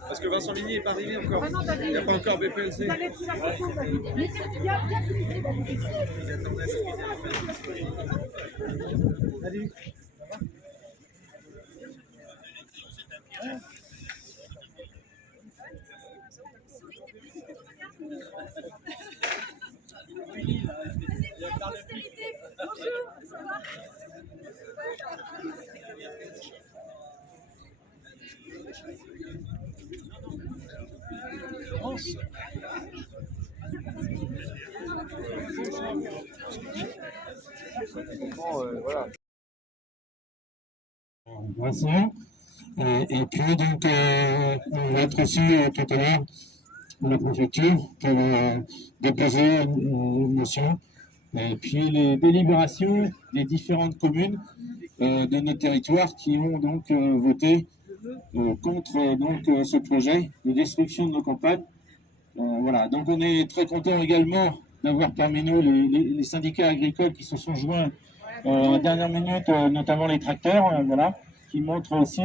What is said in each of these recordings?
Parce que Vincent Ligny n'est pas arrivé encore. Il n'y a pas encore BPLC. Salut. Voilà. Vincent. Et puis donc on va être aussi tout à l'heure à la préfecture pour déposer une motion. Et puis les délibérations des différentes communes de notre territoire qui ont donc voté contre donc ce projet de destruction de nos campagnes. Voilà, donc on est très content également d'avoir parmi nous les syndicats agricoles qui se sont joints en dernière minute, notamment les tracteurs, voilà, qui montrent aussi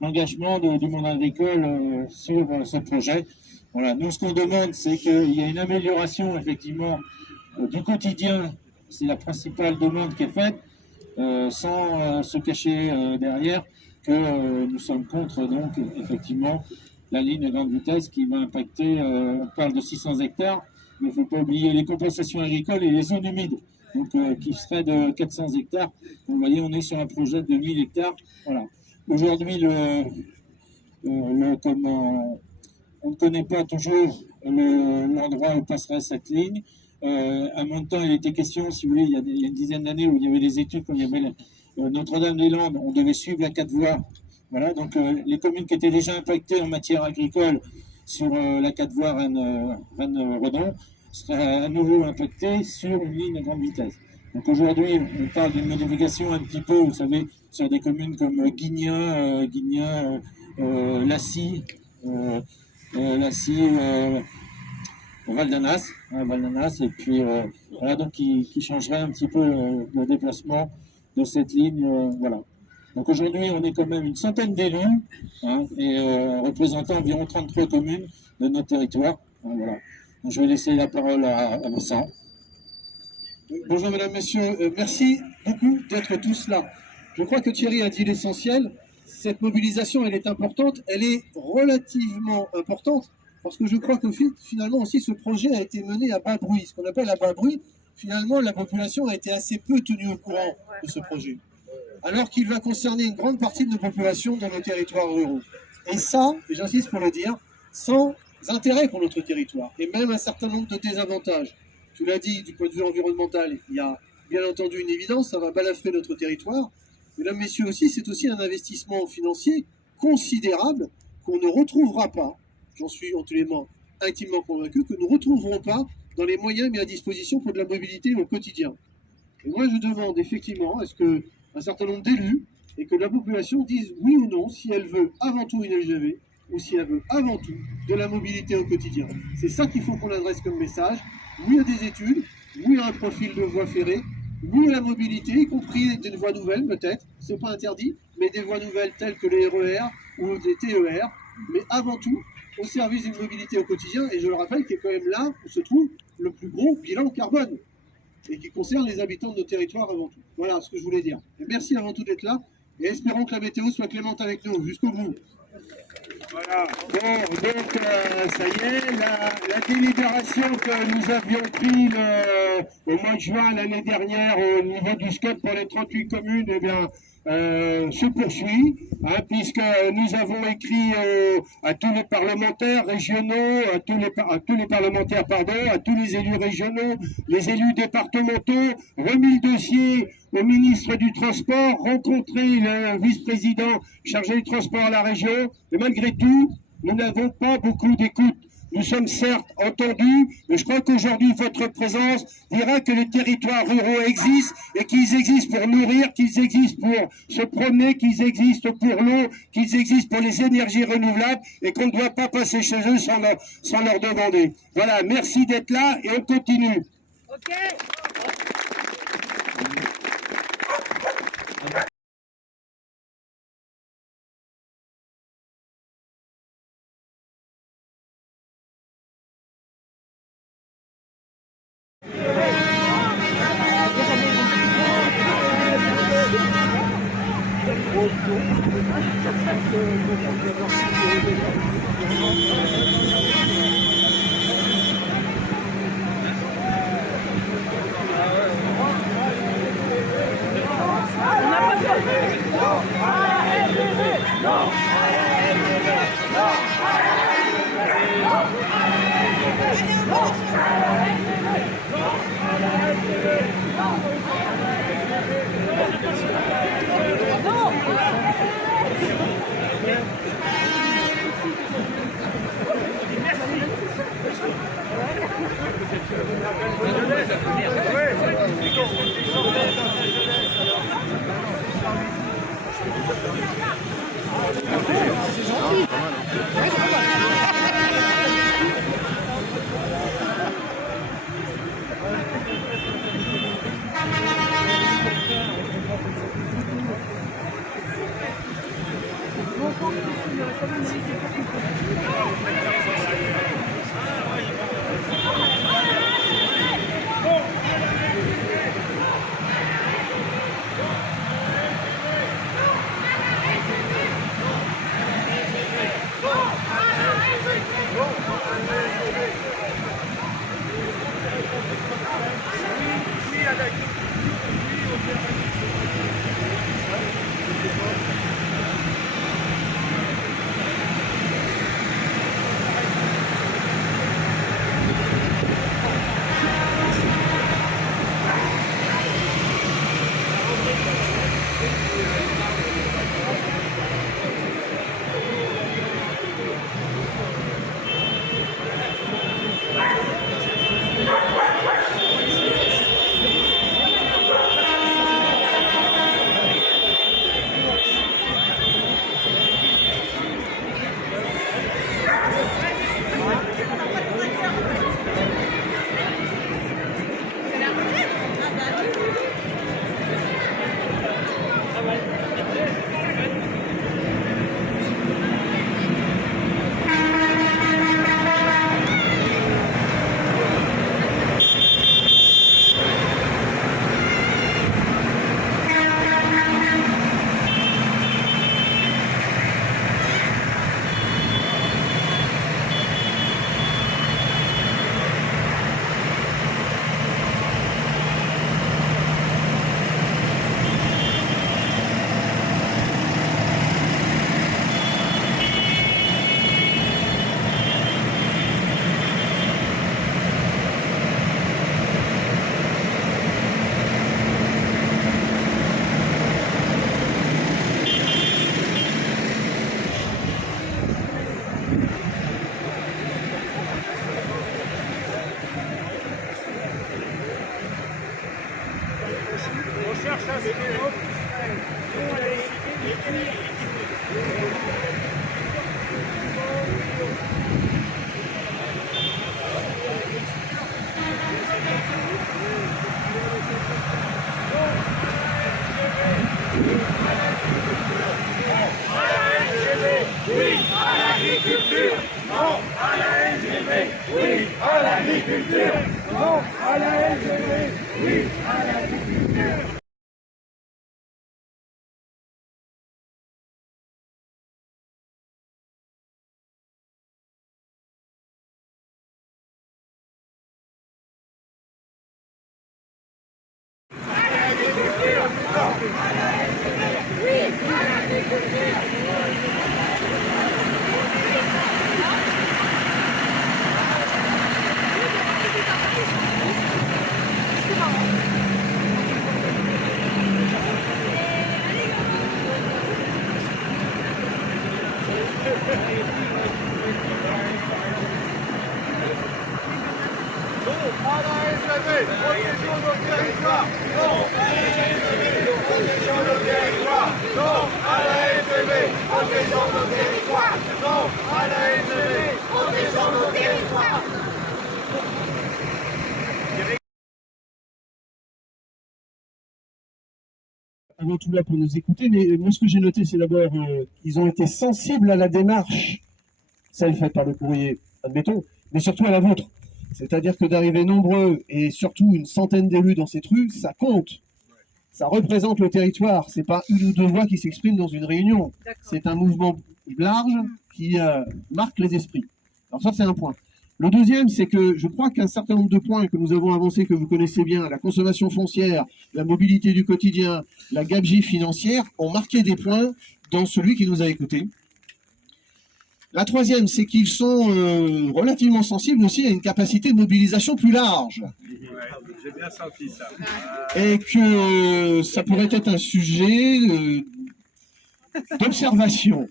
l'engagement du monde agricole sur ce projet. Voilà, nous ce qu'on demande, c'est qu'il y ait une amélioration effectivement du quotidien, c'est la principale demande qui est faite, sans se cacher derrière que nous sommes contre donc effectivement la ligne à grande vitesse qui va impacter, on parle de 600 hectares, mais il ne faut pas oublier les compensations agricoles et les zones humides, donc qui seraient de 400 hectares. Donc, vous voyez, on est sur un projet de 1000 hectares. Voilà. Aujourd'hui, on ne connaît pas toujours l'endroit où passerait cette ligne. À un moment de temps, il était question, si vous voulez, il y a une dizaine d'années où il y avait des études, quand il y avait Notre-Dame-des-Landes, on devait suivre la 4 voies. Voilà, donc les communes qui étaient déjà impactées en matière agricole sur la 4 voies Rennes-Redon seraient à nouveau impactées sur une ligne à grande vitesse. Donc aujourd'hui, on parle d'une modification un petit peu, vous savez, sur des communes comme Guignin, Lacy, Valdanas, et puis voilà, donc qui changerait un petit peu le déplacement de cette ligne, voilà. Donc aujourd'hui, on est quand même une centaine d'élus, et représentant environ 33 communes de notre territoire. Voilà. Donc, je vais laisser la parole à Vincent. Bonjour mesdames, messieurs, merci beaucoup d'être tous là. Je crois que Thierry a dit l'essentiel. Cette mobilisation, elle est importante, elle est relativement importante, parce que je crois que finalement aussi ce projet a été mené à bas bruit. Ce qu'on appelle à bas bruit, finalement la population a été assez peu tenue au courant de ce projet, alors qu'il va concerner une grande partie de nos populations dans nos territoires ruraux. Et ça, et j'insiste pour le dire, sans intérêt pour notre territoire, et même un certain nombre de désavantages. Tu l'as dit, du point de vue environnemental, il y a bien entendu une évidence, ça va balafrer notre territoire. Mesdames, messieurs aussi, c'est aussi un investissement financier considérable qu'on ne retrouvera pas, j'en suis entièrement intimement convaincu, que nous ne retrouverons pas dans les moyens mis à disposition pour de la mobilité au quotidien. Et moi, je demande effectivement, est-ce qu'un certain nombre d'élus et que la population dise oui ou non si elle veut avant tout une LGV ou si elle veut avant tout de la mobilité au quotidien. C'est ça qu'il faut qu'on adresse comme message. Oui à des études, oui à un profil de voie ferrée, oui à la mobilité, y compris des voies nouvelles peut-être, c'est pas interdit, mais des voies nouvelles telles que les RER ou des TER, mais avant tout au service d'une mobilité au quotidien, et je le rappelle, qui est quand même là où se trouve le plus gros bilan carbone, et qui concerne les habitants de nos territoires avant tout. Voilà ce que je voulais dire. Et merci avant tout d'être là, et espérons que la météo soit clémente avec nous, jusqu'au bout. Voilà, bon, donc ça y est, la délibération que nous avions prise au mois de juin l'année dernière au niveau du SCOT pour les 38 communes, eh bien, se poursuit, puisque nous avons écrit à tous les parlementaires régionaux, à tous les parlementaires, pardon, à tous les élus régionaux, les élus départementaux, remis le dossier au ministre du Transport, rencontré le vice-président chargé du transport à la région, et malgré tout, nous n'avons pas beaucoup d'écoute. Nous sommes certes entendus, mais je crois qu'aujourd'hui, votre présence dira que les territoires ruraux existent et qu'ils existent pour nourrir, qu'ils existent pour se promener, qu'ils existent pour l'eau, qu'ils existent pour les énergies renouvelables et qu'on ne doit pas passer chez eux sans leur demander. Voilà, merci d'être là et on continue. Ok. avant tout là pour nous écouter, mais moi ce que j'ai noté, c'est d'abord qu'ils ont été sensibles à la démarche, celle faite par le courrier, admettons, mais surtout à la vôtre. C'est-à-dire que d'arriver nombreux et surtout une centaine d'élus dans cette rue, ça compte. Ça représente le territoire. C'est pas une ou deux voix qui s'expriment dans une réunion. C'est un mouvement large qui marque les esprits. Alors ça, c'est un point. Le deuxième, c'est que je crois qu'un certain nombre de points que nous avons avancés, que vous connaissez bien, la consommation foncière, la mobilité du quotidien, la gabegie financière, ont marqué des points dans celui qui nous a écoutés. La troisième, c'est qu'ils sont relativement sensibles aussi à une capacité de mobilisation plus large. Ouais, j'ai bien senti ça. Et que ça pourrait être un sujet d'observation.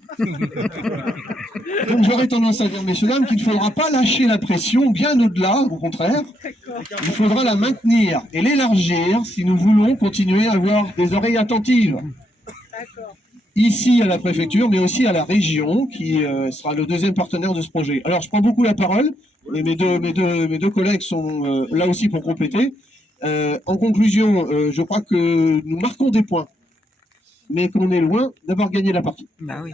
Donc j'aurais tendance à dire, messieurs, dames, qu'il ne faudra pas lâcher la pression, bien au-delà, au contraire. Il faudra la maintenir et l'élargir si nous voulons continuer à avoir des oreilles attentives. Ici à la préfecture, mais aussi à la région, qui sera le deuxième partenaire de ce projet. Alors je prends beaucoup la parole, et mes deux collègues sont là aussi pour compléter. En conclusion, je crois que nous marquons des points, mais qu'on est loin d'avoir gagné la partie. Bah oui.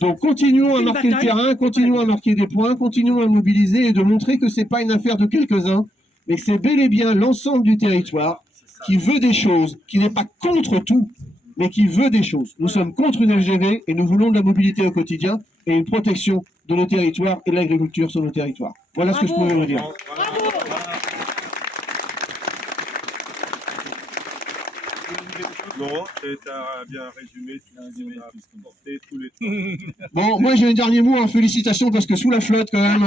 Donc continuons à marquer le terrain, continuons à marquer des points, continuons à mobiliser et de montrer que c'est pas une affaire de quelques-uns, mais que c'est bel et bien l'ensemble du territoire qui veut des choses, qui n'est pas contre tout, mais qui veut des choses. Nous sommes contre une LGV et nous voulons de la mobilité au quotidien et une protection de nos territoires et de l'agriculture sur nos territoires. Voilà ce que je pouvais vous dire. Non, tu as bien résumé tout ce qu'on a porté, tous les temps. Bon, moi j'ai un dernier mot, félicitations parce que sous la flotte quand même.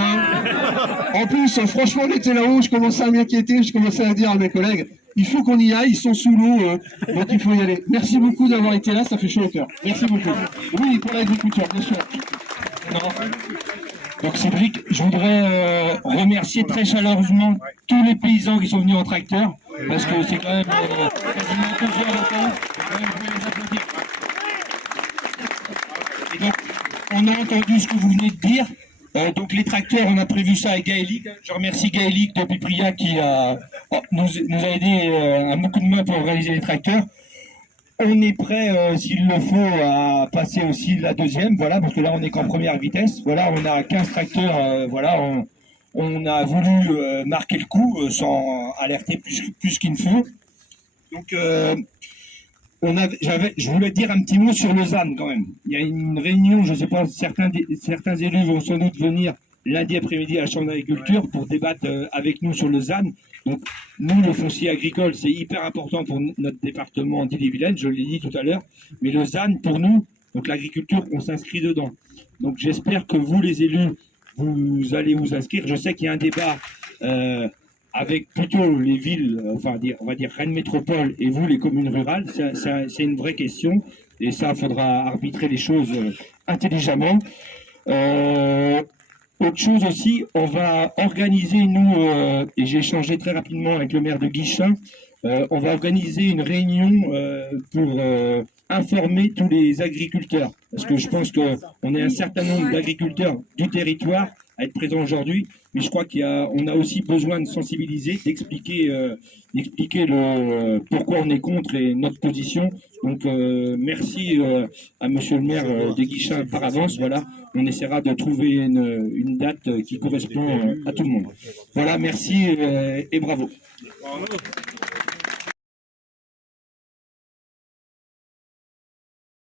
En plus, franchement, on était là-haut, je commençais à m'inquiéter, je commençais à dire à mes collègues, il faut qu'on y aille, ils sont sous l'eau, donc il faut y aller. Merci beaucoup d'avoir été là, ça fait chaud au cœur. Merci beaucoup. Oui, pour l'agriculture, bien sûr. Donc Cédric, je voudrais remercier très chaleureusement tous les paysans qui sont venus en tracteur, parce que c'est quand même quasiment 2 heures de temps. Vous pouvez les applaudir. Et donc, on a entendu ce que vous venez de dire. Donc les tracteurs, on a prévu ça avec Gaëlic. Je remercie Gaëlic de Pipriac qui nous a aidé un beaucoup de main pour réaliser les tracteurs. On est prêt, s'il le faut, à passer aussi la deuxième, voilà, parce que là on est qu'en première vitesse. Voilà, on a 15 tracteurs, voilà, on a voulu marquer le coup sans alerter plus qu'il ne faut. Donc je voulais dire un petit mot sur le ZAN quand même. Il y a une réunion, je ne sais pas, certains élus vont sans doute venir lundi après-midi à la Chambre d'agriculture pour débattre avec nous sur le ZAN. Donc, nous, le foncier agricole, c'est hyper important pour notre département d'Ille-et-Vilaine, je l'ai dit tout à l'heure. Mais le ZAN, pour nous, donc l'agriculture, on s'inscrit dedans. Donc, j'espère que vous, les élus, vous allez vous inscrire. Je sais qu'il y a un débat avec plutôt les villes, enfin, on va dire Rennes Métropole et vous, les communes rurales. C'est une vraie question. Et ça, il faudra arbitrer les choses intelligemment. Autre chose aussi, on va organiser, nous, et j'ai échangé très rapidement avec le maire de Guichen, on va organiser une réunion pour informer tous les agriculteurs. Parce que je pense qu'on est un certain nombre d'agriculteurs du territoire à être présents aujourd'hui, mais je crois qu'on a aussi besoin de sensibiliser, d'expliquer pourquoi on est contre et notre position. Donc merci à monsieur le maire de Guichen par avance. Voilà, on essaiera de trouver une date qui correspond à tout le monde. Voilà, merci et bravo. Bravo.